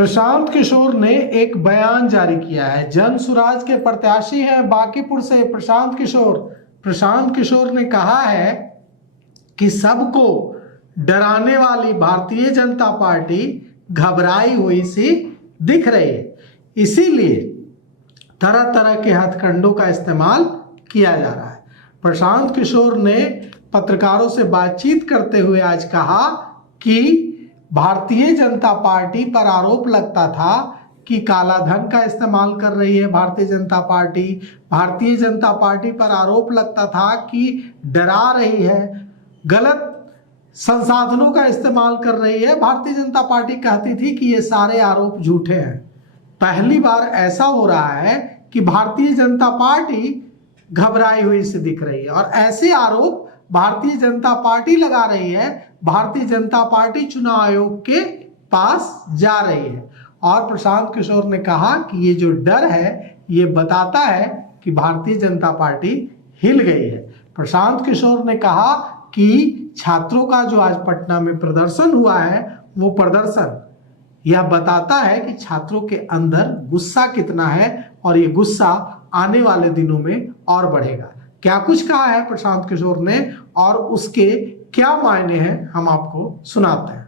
प्रशांत किशोर ने एक बयान जारी किया है। जन सुराज के प्रत्याशी हैं बांकीपुर से प्रशांत किशोर। प्रशांत किशोर ने कहा है कि सबको डराने वाली भारतीय जनता पार्टी घबराई हुई सी दिख रही है, इसीलिए तरह तरह के हथकंडों का इस्तेमाल किया जा रहा है। प्रशांत किशोर ने पत्रकारों से बातचीत करते हुए आज कहा कि भारतीय जनता पार्टी पर आरोप लगता था कि काला धन का इस्तेमाल कर रही है भारतीय जनता पार्टी। भारतीय जनता पार्टी पर आरोप लगता था कि डरा रही है, गलत संसाधनों का इस्तेमाल कर रही है। भारतीय जनता पार्टी कहती थी कि ये सारे आरोप झूठे हैं। पहली बार ऐसा हो रहा है कि भारतीय जनता पार्टी घबराई हुई से दिख रही है और ऐसे आरोप भारतीय जनता पार्टी लगा रही है। भारतीय जनता पार्टी चुनाव आयोग के पास जा रही है और प्रशांत किशोर ने कहा कि ये जो डर है ये बताता है कि भारतीय जनता पार्टी हिल गई है। प्रशांत किशोर ने कहा कि छात्रों का जो आज पटना में प्रदर्शन हुआ है वो प्रदर्शन यह बताता है कि छात्रों के अंदर गुस्सा कितना है और ये गुस्सा आने वाले दिनों में और बढ़ेगा। क्या कुछ कहा है प्रशांत किशोर ने और उसके क्या मायने हैं हम आपको सुनाते हैं।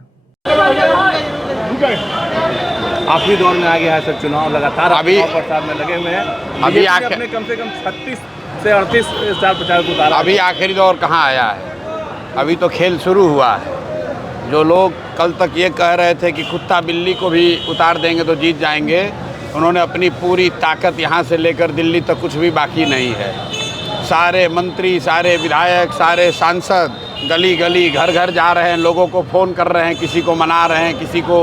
आखिरी दौर में आ गया है सर, चुनाव लगातार अभी प्रचार में लगे हुए हैं। अभी अपने कम से कम 36 से 38 स्टार प्रचारक उतारा। अभी आखिरी दौर कहाँ आया है, अभी तो खेल शुरू हुआ है। जो लोग कल तक ये कह रहे थे कि कुत्ता बिल्ली को भी उतार देंगे तो जीत जाएंगे, उन्होंने अपनी पूरी ताकत यहाँ से लेकर दिल्ली तक कुछ भी बाकी नहीं है। सारे मंत्री, सारे विधायक, सारे सांसद गली गली घर घर जा रहे हैं, लोगों को फ़ोन कर रहे हैं, किसी को मना रहे हैं, किसी को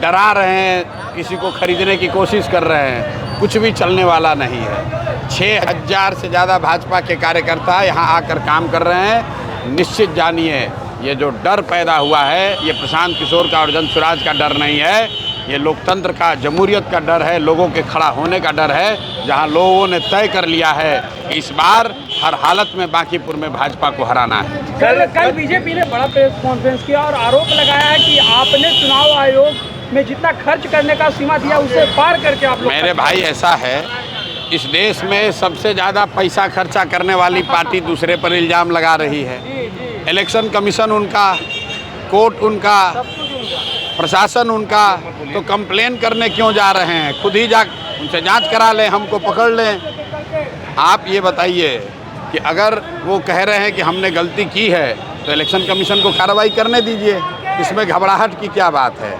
डरा रहे हैं, किसी को खरीदने की कोशिश कर रहे हैं। कुछ भी चलने वाला नहीं है। 6000 से ज़्यादा भाजपा के कार्यकर्ता यहाँ आकर काम कर रहे हैं। निश्चित जानिए ये जो डर पैदा हुआ है ये प्रशांत किशोर का और जन सुराज का डर नहीं है, ये लोकतंत्र का, जमहूरियत का डर है, लोगों के खड़ा होने का डर है। जहां लोगों ने तय कर लिया है कि इस बार हर हालत में बांकीपुर में भाजपा को हराना है। कल बीजेपी ने बड़ा प्रेस कॉन्फ्रेंस किया और आरोप लगाया है कि आपने चुनाव आयोग में जितना खर्च करने का सीमा दिया उससे पार करके आप लोग। मेरे भाई ऐसा है, इस देश में सबसे ज़्यादा पैसा खर्चा करने वाली पार्टी दूसरे पर इल्ज़ाम लगा रही है। इलेक्शन कमीशन उनका, कोर्ट उनका, प्रशासन उनका, तो कंप्लेन करने क्यों जा रहे हैं? खुद ही जा उनसे जांच करा लें, हमको पकड़ लें। आप ये बताइए कि अगर वो कह रहे हैं कि हमने गलती की है तो इलेक्शन कमीशन को कार्रवाई करने दीजिए, इसमें घबराहट की क्या बात है?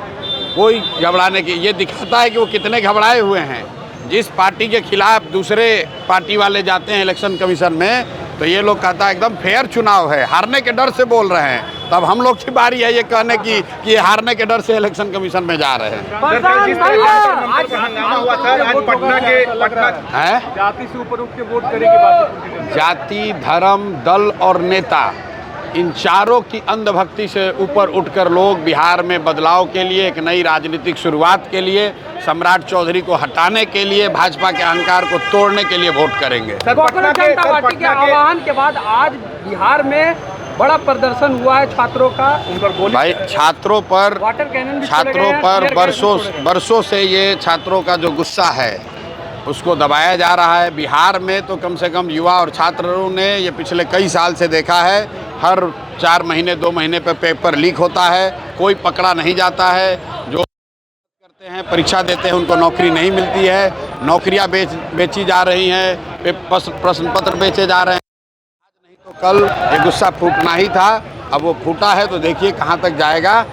कोई घबराने की, ये दिखाता है कि वो कितने घबराए हुए हैं। जिस पार्टी के खिलाफ दूसरे पार्टी वाले जाते हैं इलेक्शन कमीशन में तो ये लोग कहता है एकदम फेयर चुनाव है, हारने के डर से बोल रहे हैं। तब हम लोग की बारी है ये कहने की कि ये हारने के डर से इलेक्शन कमीशन में जा रहे हैं। जाति से ऊपर उठ के वोट करने की बात, जाति, धर्म, दल और नेता, इन चारों की अंधभक्ति से ऊपर उठकर लोग बिहार में बदलाव के लिए, एक नई राजनीतिक शुरुआत के लिए, सम्राट चौधरी को हटाने के लिए, भाजपा के अहंकार को तोड़ने के लिए वोट करेंगे। पटना जनता पार्टी के आह्वान के बाद आज बिहार में बड़ा प्रदर्शन हुआ है छात्रों का। उन पर गोली, भाई छात्रों पर बरसों से ये छात्रों का जो गुस्सा है उसको दबाया जा रहा है। बिहार में तो कम से कम युवा और छात्रों ने ये पिछले कई साल से देखा है, हर 4 महीने 2 महीने पे पेपर लीक होता है, कोई पकड़ा नहीं जाता है। जो करते हैं, परीक्षा देते हैं, उनको नौकरी नहीं मिलती है, नौकरियां बेची जा रही हैं, प्रश्न पत्र बेचे जा रहे हैं। आज नहीं तो कल ये गुस्सा फूटना ही था, अब वो फूटा है तो देखिए कहाँ तक जाएगा।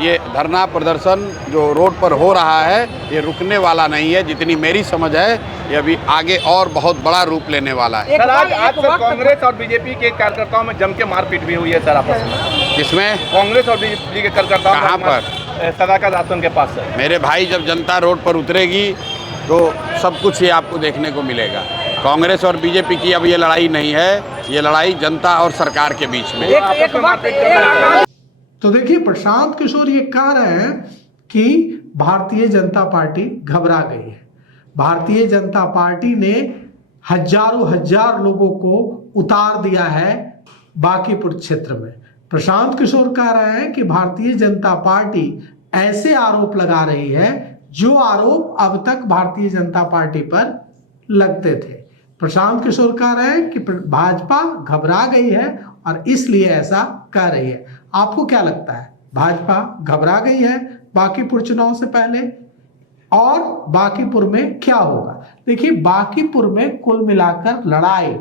ये धरना प्रदर्शन जो रोड पर हो रहा है ये रुकने वाला नहीं है। जितनी मेरी समझ है ये अभी आगे और बहुत बड़ा रूप लेने वाला है। सर आज सर कांग्रेस और बीजेपी के कार्यकर्ताओं में जम के मारपीट भी हुई है सर आपस में। किसमें? कांग्रेस और बीजेपी के कार्यकर्ताओं। कहाँ पर? सदाकत आश्रम के पास सर। मेरे भाई, जब जनता रोड पर उतरेगी तो सब कुछ ये आपको देखने को मिलेगा। कांग्रेस और बीजेपी की अब ये लड़ाई नहीं है, ये लड़ाई जनता और सरकार के बीच में। तो देखिए प्रशांत किशोर ये कह रहे हैं कि भारतीय जनता पार्टी घबरा गई है। भारतीय जनता पार्टी ने हजार लोगों को उतार दिया है बांकीपुर क्षेत्र में। प्रशांत किशोर कह रहे हैं कि भारतीय जनता पार्टी ऐसे आरोप लगा रही है जो आरोप अब तक भारतीय जनता पार्टी पर लगते थे। प्रशांत किशोर कह रहे हैं कि भाजपा घबरा गई है और इसलिए ऐसा कह रही है। आपको क्या लगता है, भाजपा घबरा गई है बांकीपुर चुनाव से पहले? और बांकीपुर में क्या होगा? देखिए, बांकीपुर में कुल मिलाकर लड़ाई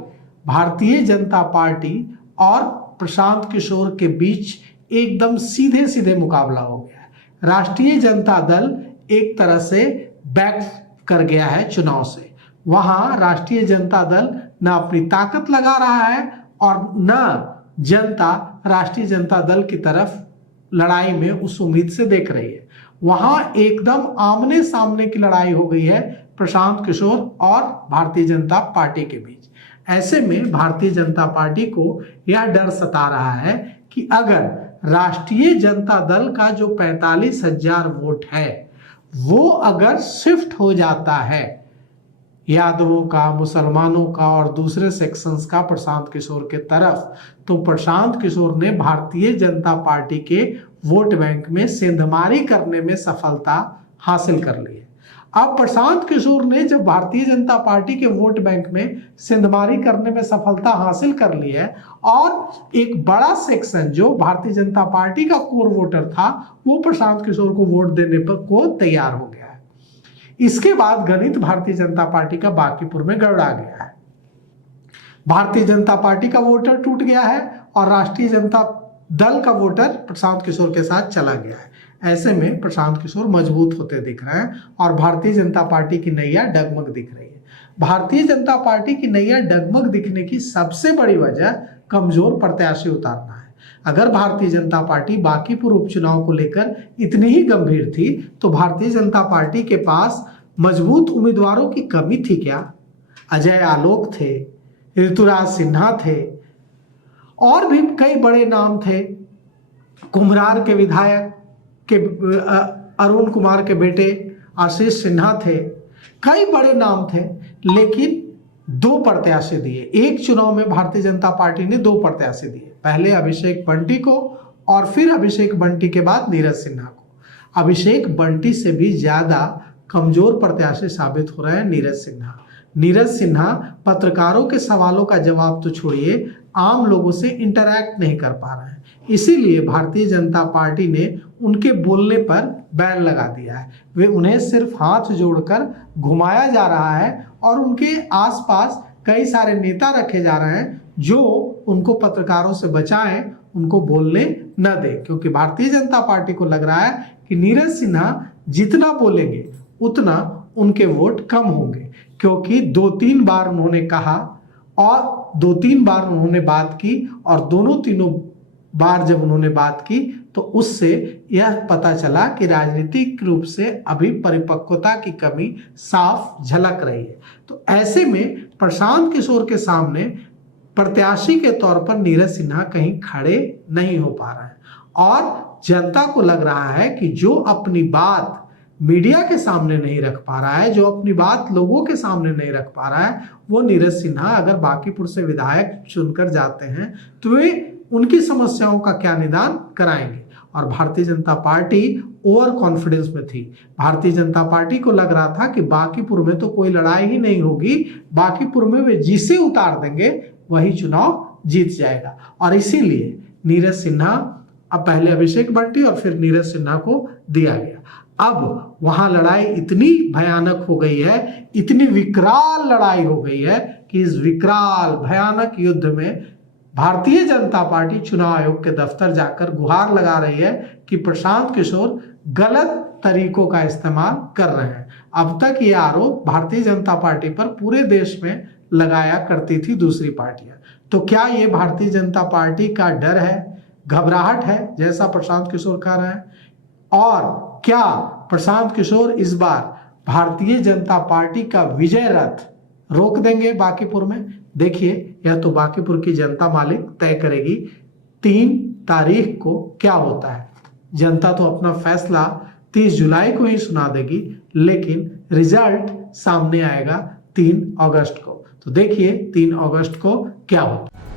भारतीय जनता पार्टी और प्रशांत किशोर के बीच एकदम सीधे सीधे मुकाबला हो गया है। राष्ट्रीय जनता दल एक तरह से बैक कर गया है चुनाव से। वहां राष्ट्रीय जनता दल न अपनी ताकत लगा रहा है और न जनता राष्ट्रीय जनता दल की तरफ लड़ाई में उस उम्मीद से देख रही है। वहां एकदम आमने सामने की लड़ाई हो गई है प्रशांत किशोर और भारतीय जनता पार्टी के बीच। ऐसे में भारतीय जनता पार्टी को यह डर सता रहा है कि अगर राष्ट्रीय जनता दल का जो 45,000 वोट है वो अगर शिफ्ट हो जाता है यादवों का, मुसलमानों का और दूसरे सेक्शंस का प्रशांत किशोर के तरफ, तो प्रशांत किशोर ने भारतीय जनता पार्टी के वोट बैंक में सेंधमारी करने में सफलता हासिल कर ली है। अब प्रशांत किशोर ने जब भारतीय जनता पार्टी के वोट बैंक में सेंधमारी करने में सफलता हासिल कर ली है और एक बड़ा सेक्शन जो भारतीय जनता पार्टी का कोर वोटर था वो प्रशांत किशोर को वोट देने पर को तैयार हो गया है। इसके बाद गणित भारतीय जनता पार्टी का बांकीपुर में गड़बड़ा गया है। भारतीय जनता पार्टी का वोटर टूट गया है और राष्ट्रीय जनता दल का वोटर प्रशांत किशोर के साथ चला गया है। ऐसे में प्रशांत किशोर मजबूत होते दिख रहे हैं और भारतीय जनता पार्टी की नैया डगमग दिख रही है। भारतीय जनता पार्टी की नैया डगमग दिखने की सबसे बड़ी वजह कमजोर प्रत्याशी उतारना है। अगर भारतीय जनता पार्टी बांकीपुर उपचुनाव को लेकर इतनी ही गंभीर थी तो भारतीय जनता पार्टी के पास मजबूत उम्मीदवारों की कमी थी क्या? अजय आलोक थे, ऋतुराज सिन्हा थे और भी कई बड़े नाम थे। कुम्हरार के विधायक के अरुण कुमार के बेटे आशीष सिन्हा थे, कई बड़े नाम थे, लेकिन 2 प्रत्याशी दिए। एक चुनाव में भारतीय जनता पार्टी ने 2 प्रत्याशी दिए, पहले अभिषेक बंटी को और फिर अभिषेक बंटी के बाद नीरज सिन्हा को। अभिषेक बंटी से भी ज्यादा कमजोर प्रत्याशी साबित हो रहे हैं नीरज सिन्हा। नीरज सिन्हा पत्रकारों के सवालों का जवाब तो छोड़िए, आम लोगों से इंटरैक्ट नहीं कर पा रहे हैं। इसीलिए भारतीय जनता पार्टी ने उनके बोलने पर बैन लगा दिया है। वे उन्हें सिर्फ हाथ जोड़कर घुमाया जा रहा है और उनके आसपास कई सारे नेता रखे जा रहे हैं जो उनको पत्रकारों से बचाएं, उनको बोलने न दे, क्योंकि भारतीय जनता पार्टी को लग रहा है कि नीरज सिन्हा जितना बोलेंगे उतना उनके वोट कम होंगे, क्योंकि 2-3 बार उन्होंने कहा और 2-3 बार उन्होंने बात की और तीनों बार जब उन्होंने बात की तो उससे यह पता चला कि राजनीतिक रूप से अभी परिपक्वता की कमी साफ झलक रही है। तो ऐसे में प्रशांत किशोर के सामने प्रत्याशी के तौर पर नीरज सिन्हा कहीं खड़े नहीं हो पा रहे हैं और जनता को लग रहा है कि जो अपनी बात मीडिया के सामने नहीं रख पा रहा है, जो अपनी बात लोगों के सामने नहीं रख पा रहा है, वो नीरज सिन्हा अगर बांकीपुर से विधायक चुनकर जाते हैं तो वे उनकी समस्याओं का क्या निदान कराएंगे। और Bharatiya Janata party over confidence में थी। भारतीय जनता पार्टी को लग रहा था कि बांकीपुर में तो कोई लड़ाई ही नहीं होगी, बांकीपुर में वे जिसे उतार देंगे वही चुनाव जीत जाएगा। और इसीलिए नीरज सिन्हा, अब पहले अभिषेक बंटी और फिर नीरज सिन्हा को दिया गया। अब वहां लड़ाई इतनी भयानक हो गई है, इतनी विकराल लड़ाई हो गई है कि इस विकराल भयानक युद्ध में भारतीय जनता पार्टी चुनाव आयोग के दफ्तर जाकर गुहार लगा रही है कि प्रशांत किशोर गलत तरीकों का इस्तेमाल कर रहे हैं। अब तक ये आरोप भारतीय जनता पार्टी पर पूरे देश में लगाया करती थी दूसरी पार्टियां। तो क्या ये भारतीय जनता पार्टी का डर है, घबराहट है, जैसा प्रशांत किशोर कह रहे हैं? और क्या प्रशांत किशोर इस बार भारतीय जनता पार्टी का विजय रथ रोक देंगे बांकीपुर में? देखिए, यह तो बांकीपुर की जनता मालिक तय करेगी 3 तारीख को क्या होता है। जनता तो अपना फैसला 30 जुलाई को ही सुना देगी, लेकिन रिजल्ट सामने आएगा 3 अगस्त को। तो देखिए 3 अगस्त को क्या होता है।